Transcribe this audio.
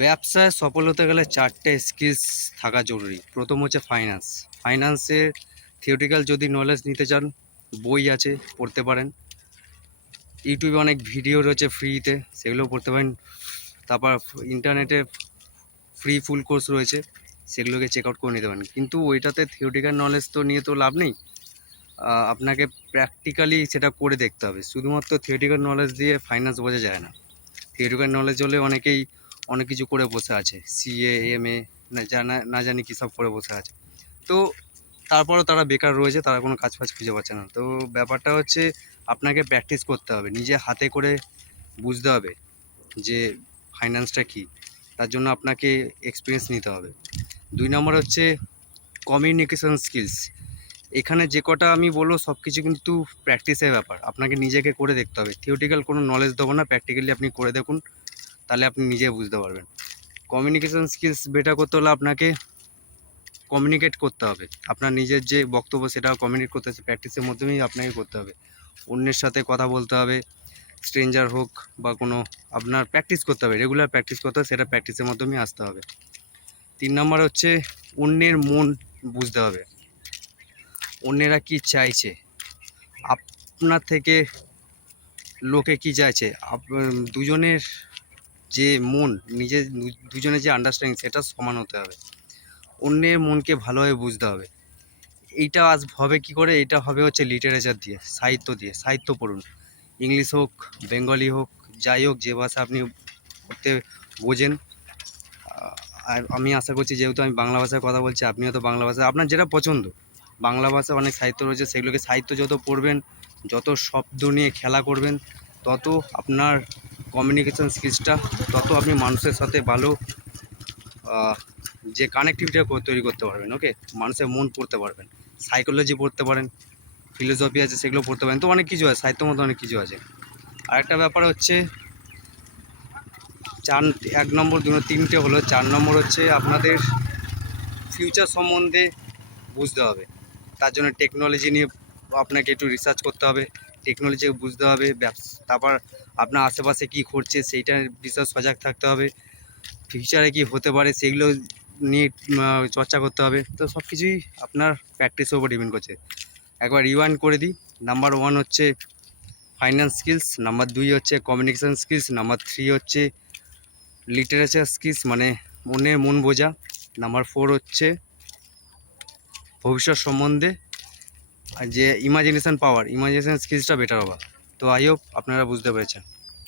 ব্যবসায় সফল হতে গেলে 4টে স্কিলস থাকা জরুরি। প্রথম হচ্ছে ফাইন্যান্স। ফাইন্যান্সের থিওরিটিক্যাল যদি নলেজ নিতে চান, বই আছে, পড়তে পারেন। ইউটিউবে অনেক ভিডিও রয়েছে ফ্রিতে, সেগুলোও পড়তে পারেন। তারপর ইন্টারনেটে ফ্রি ফুল কোর্স রয়েছে, সেগুলোকে চেক আউট করে নিতে পারেন। কিন্তু ওইটাতে থিওরিটিক্যাল নলেজ তো নিয়ে তো লাভ নেই, আপনাকে প্র্যাকটিক্যালি সেটা করে দেখতে হবে। শুধুমাত্র থিওরিটিক্যাল নলেজ দিয়ে ফাইন্যান্স বোঝা যায় না। থিওরিটিক্যাল নলেজ হলে অনেকেই অনেক কিছু করে বসে আছে, সিএ এমএ না জানি কী সব করে বসে আছে। তো তারপরও তারা বেকার রয়েছে, তারা কোনো কাজ ফাজ খুঁজে পাচ্ছে না। তো ব্যাপারটা হচ্ছে আপনাকে প্র্যাকটিস করতে হবে, নিজে হাতে করে বুঝতে হবে যে ফাইন্যান্সটা কী। তার জন্য আপনাকে এক্সপিরিয়েন্স নিতে হবে। 2 নম্বর হচ্ছে কমিউনিকেশন স্কিলস। এখানে যে কটা আমি বলবো সব কিছু কিন্তু প্র্যাকটিসের ব্যাপার, আপনাকে নিজেকে করে দেখতে হবে। থিওরিটিক্যাল কোনো নলেজ দেবো না, প্র্যাকটিক্যালি আপনি করে দেখুন, তাহলে আপনি নিজে বুঝতে পারবেন। কমিউনিকেশন স্কিলস বেটার করতে হলে আপনাকে কমিউনিকেট করতে হবে। আপনার নিজের যে বক্তব্য সেটা কমিউনিকেট করতে হবে, প্র্যাকটিসের মাধ্যমেই আপনাকে করতে হবে। অন্যের সাথে কথা বলতে হবে, স্ট্রেঞ্জার হোক বা কোনো, আপনার প্র্যাকটিস করতে হবে, রেগুলার প্র্যাকটিস করতে হবে, সেটা প্র্যাকটিসের মাধ্যমেই আসতে হবে। 3 নম্বর হচ্ছে অন্যের মন বুঝতে হবে, অন্যেরা কি চাইছে, আপনার থেকে লোকে কি চাইছে। দুজনের যে মন, দুজনের যে আন্ডারস্ট্যান্ডিং সেটা সমান হতে হবে। অন্যের মনকে ভালোভাবে বুঝতে হবে। এইটা আজ হবে কি করে? এটা হবে হচ্ছে লিটারেচার দিয়ে, সাহিত্য দিয়ে। সাহিত্য পড়ুন, ইংলিশ হোক, বেঙ্গলি হোক, যাই হোক, যে ভাষা আপনি পড়তে বোঝেন। আর আমি আশা করছি, যেহেতু আমি বাংলা ভাষায় কথা বলছি, আপনিও তো বাংলা ভাষা, আপনার যেটা পছন্দ, বাংলা ভাষায় অনেক সাহিত্য রয়েছে, সেগুলোকে সাহিত্য যত পড়বেন, যত শব্দ নিয়ে খেলা করবেন, তত আপনার কমিউনিকেশন স্কিলসটা, তত আপনি মানুষের সাথে ভালো যে কানেক্টিভিটিটা তৈরি করতে পারবেন। ওকে, মানুষের মন পড়তে পারবেন, সাইকোলজি পড়তে পারেন, ফিলোসফি আছে, সেগুলো পড়তে পারেন। তো অনেক কিছু আছে, সাহিত্যের মধ্যে অনেক কিছু আছে। আরেকটা ব্যাপার হচ্ছে 1 নম্বর, 2 নম্বর, 3টে হলো। 4 নম্বর হচ্ছে আপনাদের ফিউচার সম্বন্ধে বুঝতে হবে। তার জন্য টেকনোলজি নিয়ে আপনাকে একটু রিসার্চ করতে হবে, টেকনোলজিকে বুঝতে হবে। তারপর আপনার আশেপাশে কী ঘটছে সেইটার বিষয়ে সজাগ থাকতে হবে। ফিউচারে কী হতে পারে সেগুলো নিয়ে চর্চা করতে হবে। তো সব কিছুই আপনার প্র্যাকটিসের উপর ডিপেন্ড করছে। একবার রিওয়াইন্ড করে দিই। নাম্বার 1 হচ্ছে ফাইন্যান্স স্কিলস, নাম্বার 2 হচ্ছে কমিউনিকেশান স্কিলস, নাম্বার 3 হচ্ছে লিটারেচার স্কিলস, মানে মনের মন বোঝা, নাম্বার 4 হচ্ছে ভবিষ্যৎ সম্বন্ধে আর যে ইমাজিনেশন পাওয়ার, ইমাজিনেশন স্কিলসটা বেটার হওয়া। তো আই হোপ আপনারা বুঝতে পেরেছেন।